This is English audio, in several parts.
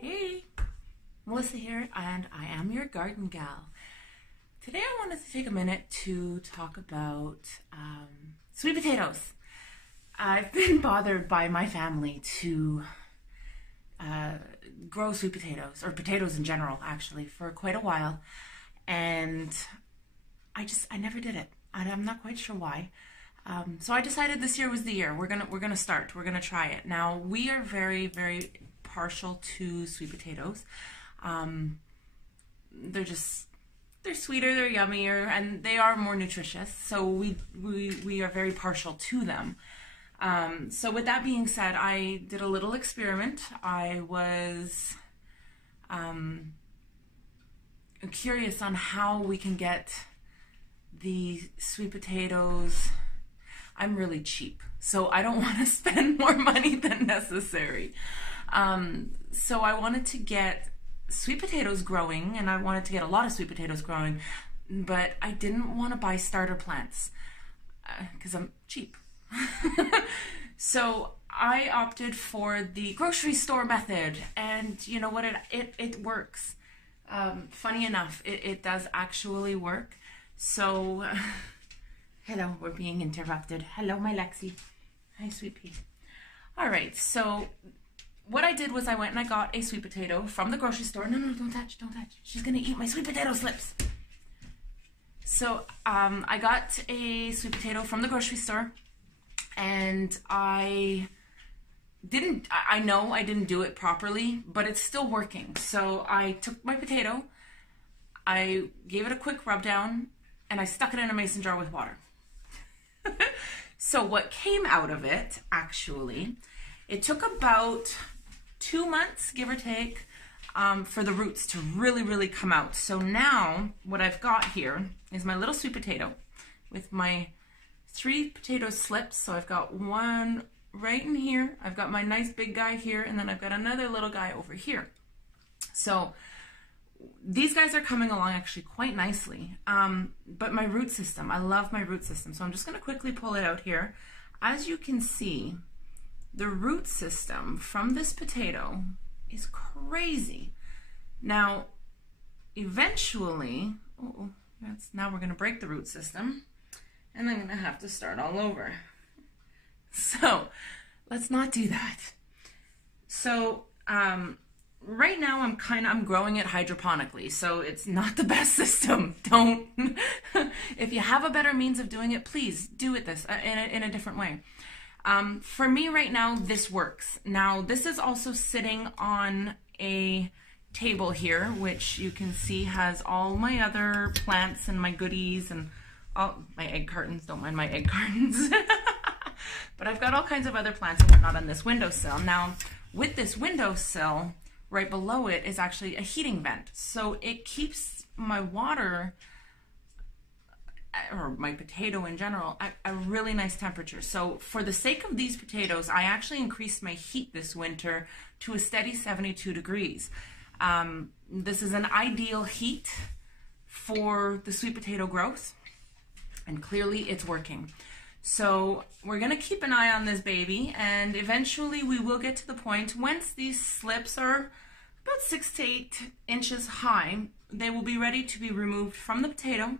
Hey, Melissa here, and I am your garden gal. Today I wanted to take a minute to talk about sweet potatoes. I've been bothered by my family to grow sweet potatoes, or potatoes in general actually, for quite a while, and I never did it. I'm not quite sure why. So I decided this year was the year. We're gonna start. We're gonna try it. Now, we are very, very partial to sweet potatoes. They're sweeter, they're yummier, and they are more nutritious. So we are very partial to them. So with that being said, I did a little experiment. I was curious on how we can get the sweet potatoes. I'm really cheap, so I don't want to spend more money than necessary. So I wanted to get sweet potatoes growing, and I wanted to get a lot of sweet potatoes growing, but I didn't want to buy starter plants because I'm cheap. So I opted for the grocery store method, and you know what, it works. Funny enough, it does actually work. So hello, we're being interrupted. Hello, my Lexi. Hi, sweet pea. All right, so what I did was I went and I got a sweet potato from the grocery store. No, don't touch, don't touch. She's gonna eat my sweet potato slips. So I got a sweet potato from the grocery store, and I know I didn't do it properly, but it's still working. So I took my potato, I gave it a quick rub down, and I stuck it in a mason jar with water. So what came out of it, actually, it took about 2 months, give or take, for the roots to really come out. So now what I've got here is my little sweet potato with my 3 potato slips. So I've got one right in here, I've got my nice big guy here, and then I've got another little guy over here. So these guys are coming along actually quite nicely. But my root system, I love my root system. So I'm just going to quickly pull it out here. As you can see, the root system from this potato is crazy. Now, eventually, now we're going to break the root system, and I'm going to have to start all over. So let's not do that. So right now I'm growing it hydroponically, so it's not the best system. Don't. If you have a better means of doing it, please do it in a different way. For me right now, this works. Now, this is also sitting on a table here, which you can see has all my other plants and my goodies and all my egg cartons. Don't mind my egg cartons. But I've got all kinds of other plants and whatnot on this windowsill. Now, with this windowsill, right below it is actually a heating vent. So it keeps my water, or my potato in general, at a really nice temperature. So for the sake of these potatoes, I actually increased my heat this winter to a steady 72 degrees. This is an ideal heat for the sweet potato growth, and clearly it's working. So we're gonna keep an eye on this baby, and eventually we will get to the point, once these slips are about 6 to 8 inches high, they will be ready to be removed from the potato,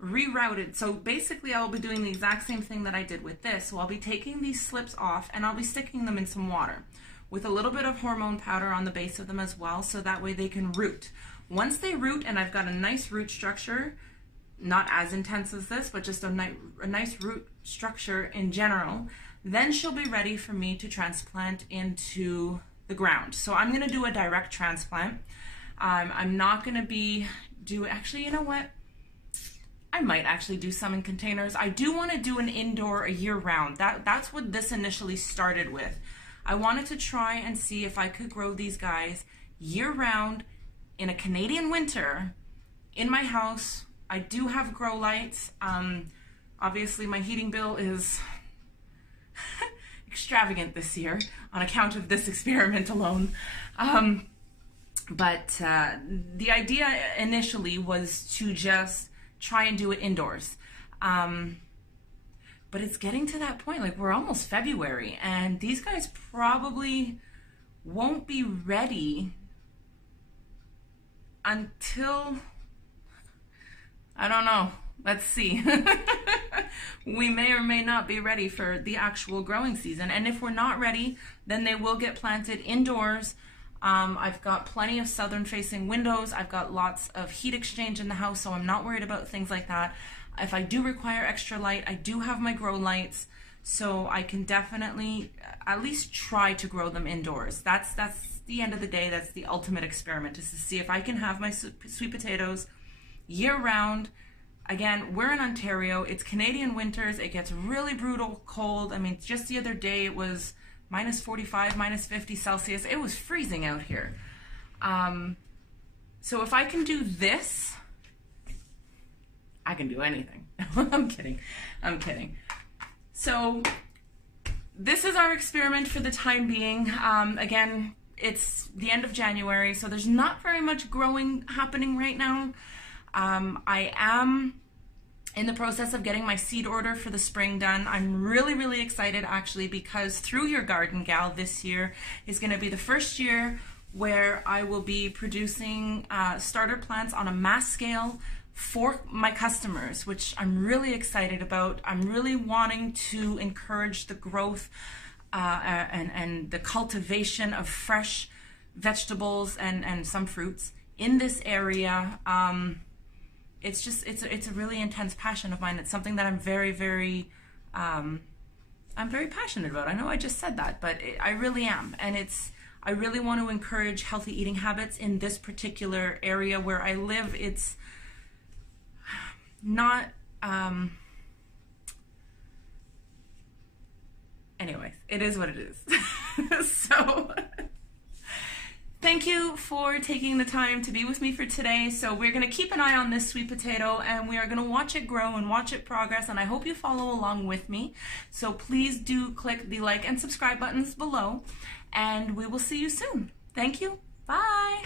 rerouted. So basically I'll be doing the exact same thing that I did with this. So I'll be taking these slips off, and I'll be sticking them in some water with a little bit of hormone powder on the base of them as well, so that way they can root. Once they root, and I've got a nice root structure, not as intense as this, but just a nice root structure in general, then she'll be ready for me to transplant into the ground. So I'm gonna do a direct transplant. I'm not gonna be actually, you know what? I might actually do some in containers. I do want to do an indoor a year round. That's what this initially started with. I wanted to try and see if I could grow these guys year round in a Canadian winter in my house. I do have grow lights. Obviously my heating bill is extravagant this year on account of this experiment alone. But the idea initially was to just try and do it indoors. But it's getting to that point, like we're almost February, and these guys probably won't be ready until, I don't know, let's see. We may or may not be ready for the actual growing season. And if we're not ready, then they will get planted indoors. I've got plenty of southern facing windows. I've got lots of heat exchange in the house, so I'm not worried about things like that. If I do require extra light, I do have my grow lights, so I can definitely at least try to grow them indoors. That's the end of the day. That's the ultimate experiment, is to see if I can have my sweet potatoes year round. Again, we're in Ontario. It's Canadian winters. It gets really brutal cold. I mean, just the other day it was minus 45, minus 50 Celsius. It was freezing out here. So if I can do this, I can do anything. I'm kidding. I'm kidding. So this is our experiment for the time being. Again, it's the end of January, so there's not very much growing happening right now. I am in the process of getting my seed order for the spring done. I'm really, really excited actually, because Through Your Garden Gal this year is going to be the first year where I will be producing starter plants on a mass scale for my customers, which I'm really excited about. I'm really wanting to encourage the growth and the cultivation of fresh vegetables and some fruits in this area. It's just, it's a really intense passion of mine. It's something that I'm very, very, I'm very passionate about. I know I just said that, but I really am. And I really want to encourage healthy eating habits in this particular area where I live. It's not, anyways, it is what it is. So thank you for taking the time to be with me for today. So we're going to keep an eye on this sweet potato, and we are going to watch it grow and watch it progress, and I hope you follow along with me. So please do click the like and subscribe buttons below, and we will see you soon. Thank you. Bye.